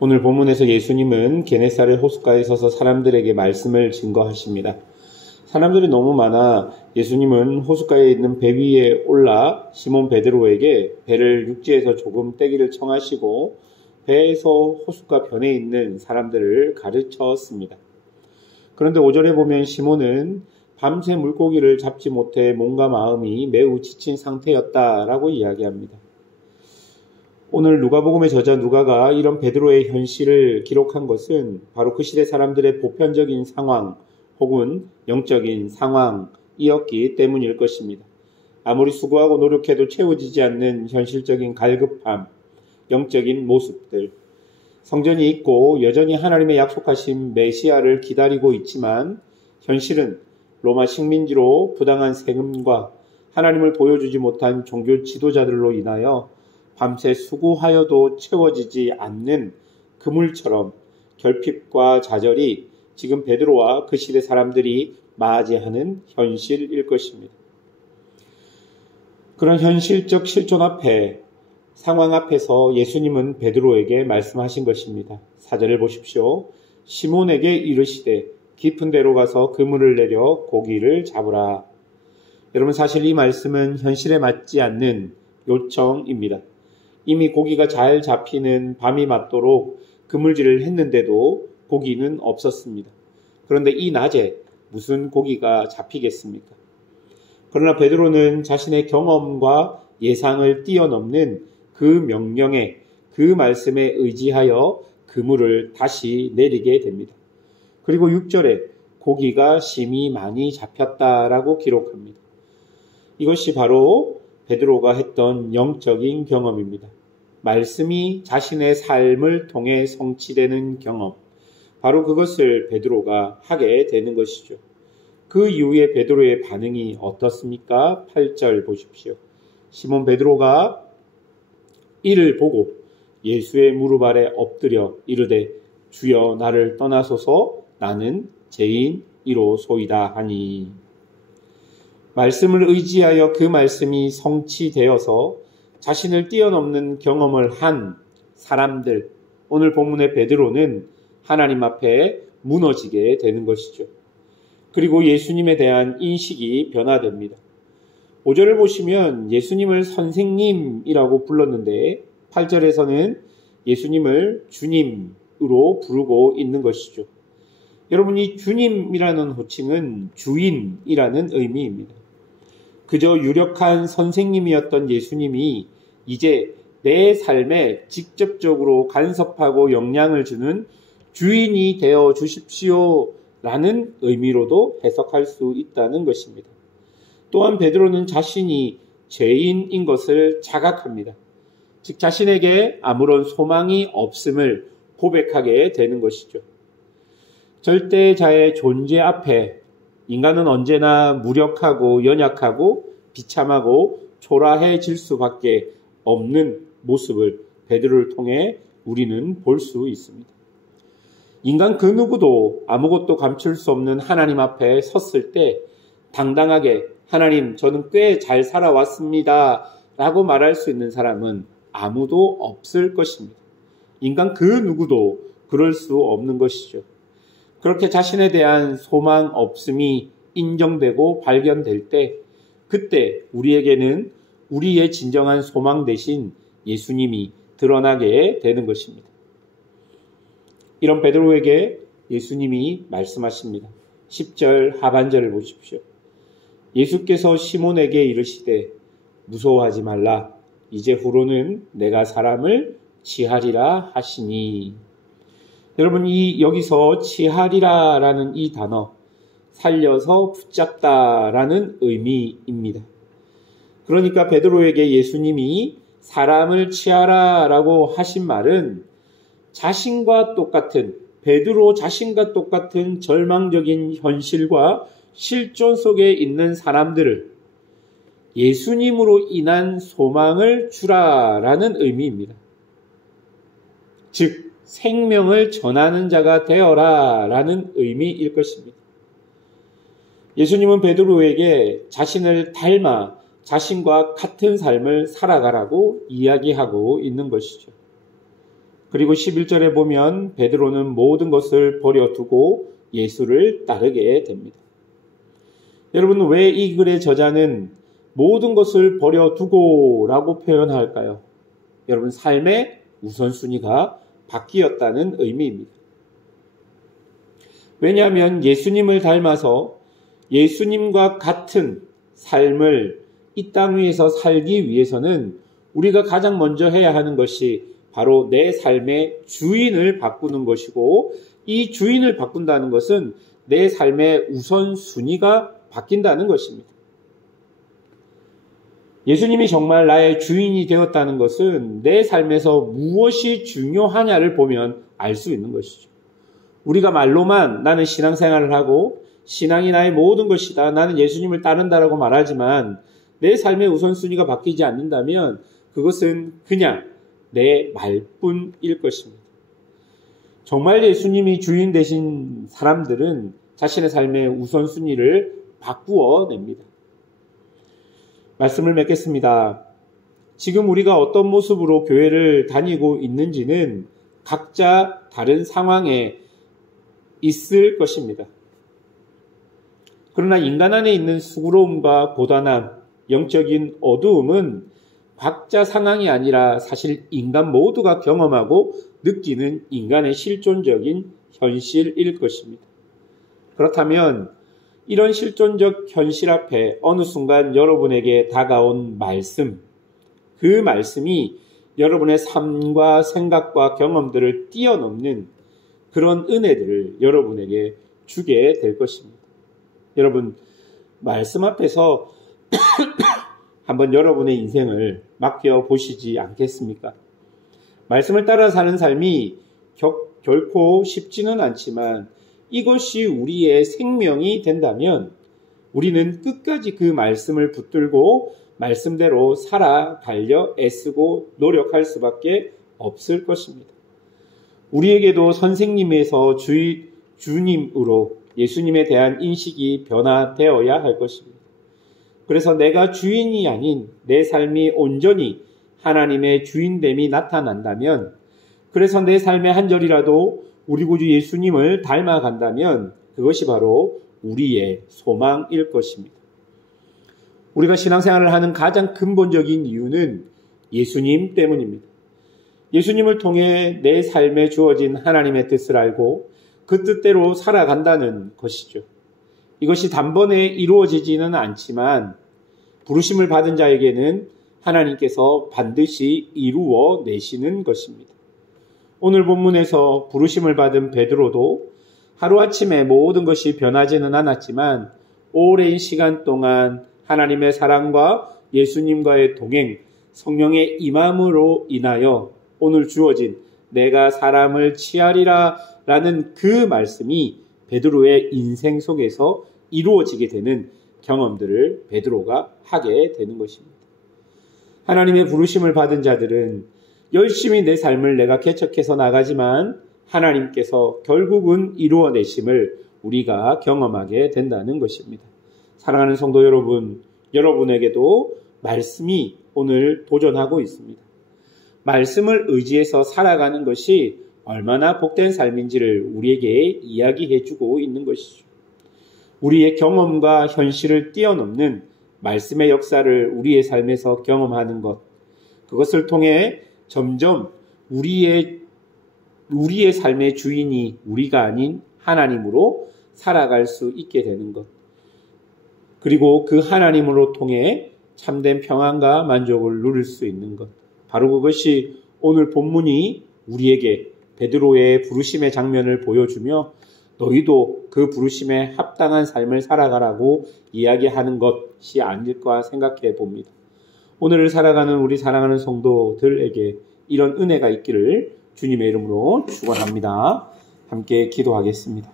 오늘 본문에서 예수님은 게네사렛 호숫가에 서서 사람들에게 말씀을 증거하십니다. 사람들이 너무 많아 예수님은 호숫가에 있는 배 위에 올라 시몬 베드로에게 배를 육지에서 조금 떼기를 청하시고 배에서 호숫가 변에 있는 사람들을 가르쳤습니다. 그런데 5절에 보면 시몬은 밤새 물고기를 잡지 못해 몸과 마음이 매우 지친 상태였다라고 이야기합니다. 오늘 누가복음의 저자 누가가 이런 베드로의 현실을 기록한 것은 바로 그 시대 사람들의 보편적인 상황 혹은 영적인 상황이었기 때문일 것입니다. 아무리 수고하고 노력해도 채워지지 않는 현실적인 갈급함, 영적인 모습들, 성전이 있고 여전히 하나님의 약속하신 메시아를 기다리고 있지만 현실은 로마 식민지로 부당한 세금과 하나님을 보여주지 못한 종교 지도자들로 인하여 밤새 수고하여도 채워지지 않는 그물처럼 결핍과 좌절이 지금 베드로와 그 시대 사람들이 맞이하는 현실일 것입니다. 그런 현실적 실존 앞에, 상황 앞에서 예수님은 베드로에게 말씀하신 것입니다. 4절을 보십시오. 시몬에게 이르시되 깊은 데로 가서 그물을 내려 고기를 잡으라. 여러분, 사실 이 말씀은 현실에 맞지 않는 요청입니다. 이미 고기가 잘 잡히는 밤이 맞도록 그물질을 했는데도 고기는 없었습니다. 그런데 이 낮에 무슨 고기가 잡히겠습니까? 그러나 베드로는 자신의 경험과 예상을 뛰어넘는 그 명령에, 그 말씀에 의지하여 그물을 다시 내리게 됩니다. 그리고 6절에 고기가 심히 많이 잡혔다라고 기록합니다. 이것이 바로 베드로가 했던 영적인 경험입니다. 말씀이 자신의 삶을 통해 성취되는 경험, 바로 그것을 베드로가 하게 되는 것이죠. 그 이후에 베드로의 반응이 어떻습니까? 8절 보십시오. 시몬 베드로가 이를 보고 예수의 무릎 아래 엎드려 이르되 주여 나를 떠나소서 나는 죄인이로소이다 하니. 말씀을 의지하여 그 말씀이 성취되어서 자신을 뛰어넘는 경험을 한 사람들, 오늘 본문의 베드로는 하나님 앞에 무너지게 되는 것이죠. 그리고 예수님에 대한 인식이 변화됩니다. 5절을 보시면 예수님을 선생님이라고 불렀는데 8절에서는 예수님을 주님으로 부르고 있는 것이죠. 여러분, 이 주님이라는 호칭은 주인이라는 의미입니다. 그저 유력한 선생님이었던 예수님이 이제 내 삶에 직접적으로 간섭하고 영향을 주는 주인이 되어 주십시오라는 의미로도 해석할 수 있다는 것입니다. 또한 베드로는 자신이 죄인인 것을 자각합니다. 즉 자신에게 아무런 소망이 없음을 고백하게 되는 것이죠. 절대자의 존재 앞에 인간은 언제나 무력하고 연약하고 비참하고 초라해질 수밖에 없는 모습을 베드로를 통해 우리는 볼 수 있습니다. 인간 그 누구도 아무것도 감출 수 없는 하나님 앞에 섰을 때 당당하게 하나님, 저는 꽤 잘 살아왔습니다 라고 말할 수 있는 사람은 아무도 없을 것입니다. 인간 그 누구도 그럴 수 없는 것이죠. 그렇게 자신에 대한 소망 없음이 인정되고 발견될 때, 그때 우리에게는 우리의 진정한 소망 대신 예수님이 드러나게 되는 것입니다. 이런 베드로에게 예수님이 말씀하십니다. 10절 하반절을 보십시오. 예수께서 시몬에게 이르시되 무서워하지 말라. 이제 후로는 내가 사람을 취하리라 하시니. 여러분, 여기서 취하리라라는 이 단어, 살려서 붙잡다라는 의미입니다. 그러니까 베드로에게 예수님이 사람을 취하라라고 하신 말은 자신과 똑같은, 베드로 자신과 똑같은 절망적인 현실과 실존 속에 있는 사람들을 예수님으로 인한 소망을 주라라는 의미입니다. 즉 생명을 전하는 자가 되어라 라는 의미일 것입니다. 예수님은 베드로에게 자신을 닮아 자신과 같은 삶을 살아가라고 이야기하고 있는 것이죠. 그리고 11절에 보면 베드로는 모든 것을 버려두고 예수를 따르게 됩니다. 여러분, 왜 이 글의 저자는 모든 것을 버려두고 라고 표현할까요? 여러분, 삶의 우선순위가 바뀌었다는 의미입니다. 왜냐하면 예수님을 닮아서 예수님과 같은 삶을 이 땅 위에서 살기 위해서는 우리가 가장 먼저 해야 하는 것이 바로 내 삶의 주인을 바꾸는 것이고, 이 주인을 바꾼다는 것은 내 삶의 우선순위가 바뀐다는 것입니다. 예수님이 정말 나의 주인이 되었다는 것은 내 삶에서 무엇이 중요하냐를 보면 알 수 있는 것이죠. 우리가 말로만 나는 신앙생활을 하고 신앙이 나의 모든 것이다, 나는 예수님을 따른다라고 말하지만 내 삶의 우선순위가 바뀌지 않는다면 그것은 그냥 내 말뿐일 것입니다. 정말 예수님이 주인 되신 사람들은 자신의 삶의 우선순위를 바꾸어 냅니다. 말씀을 맺겠습니다. 지금 우리가 어떤 모습으로 교회를 다니고 있는지는 각자 다른 상황에 있을 것입니다. 그러나 인간 안에 있는 수고로움과 고단함, 영적인 어두움은 각자 상황이 아니라 사실 인간 모두가 경험하고 느끼는 인간의 실존적인 현실일 것입니다. 그렇다면 이런 실존적 현실 앞에 어느 순간 여러분에게 다가온 말씀, 그 말씀이 여러분의 삶과 생각과 경험들을 뛰어넘는 그런 은혜들을 여러분에게 주게 될 것입니다. 여러분, 말씀 앞에서 한번 여러분의 인생을 맡겨보시지 않겠습니까? 말씀을 따라 사는 삶이 결코 쉽지는 않지만 이것이 우리의 생명이 된다면 우리는 끝까지 그 말씀을 붙들고 말씀대로 살아가려 애쓰고 노력할 수밖에 없을 것입니다. 우리에게도 선생님에서 주님으로 예수님에 대한 인식이 변화되어야 할 것입니다. 그래서 내가 주인이 아닌 내 삶이 온전히 하나님의 주인됨이 나타난다면, 그래서 내 삶의 한 절이라도 우리 구주 예수님을 닮아간다면 그것이 바로 우리의 소망일 것입니다. 우리가 신앙생활을 하는 가장 근본적인 이유는 예수님 때문입니다. 예수님을 통해 내 삶에 주어진 하나님의 뜻을 알고 그 뜻대로 살아간다는 것이죠. 이것이 단번에 이루어지지는 않지만 부르심을 받은 자에게는 하나님께서 반드시 이루어 내시는 것입니다. 오늘 본문에서 부르심을 받은 베드로도 하루아침에 모든 것이 변하지는 않았지만 오랜 시간 동안 하나님의 사랑과 예수님과의 동행, 성령의 임함으로 인하여 오늘 주어진 내가 사람을 취하리라 라는 그 말씀이 베드로의 인생 속에서 이루어지게 되는 경험들을 베드로가 하게 되는 것입니다. 하나님의 부르심을 받은 자들은 열심히 내 삶을 내가 개척해서 나가지만 하나님께서 결국은 이루어내심을 우리가 경험하게 된다는 것입니다. 사랑하는 성도 여러분, 여러분에게도 말씀이 오늘 도전하고 있습니다. 말씀을 의지해서 살아가는 것이 얼마나 복된 삶인지를 우리에게 이야기해주고 있는 것이죠. 우리의 경험과 현실을 뛰어넘는 말씀의 역사를 우리의 삶에서 경험하는 것, 그것을 통해 점점 우리의 삶의 주인이 우리가 아닌 하나님으로 살아갈 수 있게 되는 것, 그리고 그 하나님으로 통해 참된 평안과 만족을 누릴 수 있는 것, 바로 그것이 오늘 본문이 우리에게 베드로의 부르심의 장면을 보여주며 너희도 그 부르심에 합당한 삶을 살아가라고 이야기하는 것이 아닐까 생각해 봅니다. 오늘을 살아가는 우리 사랑하는 성도들에게 이런 은혜가 있기를 주님의 이름으로 축원합니다. 함께 기도하겠습니다.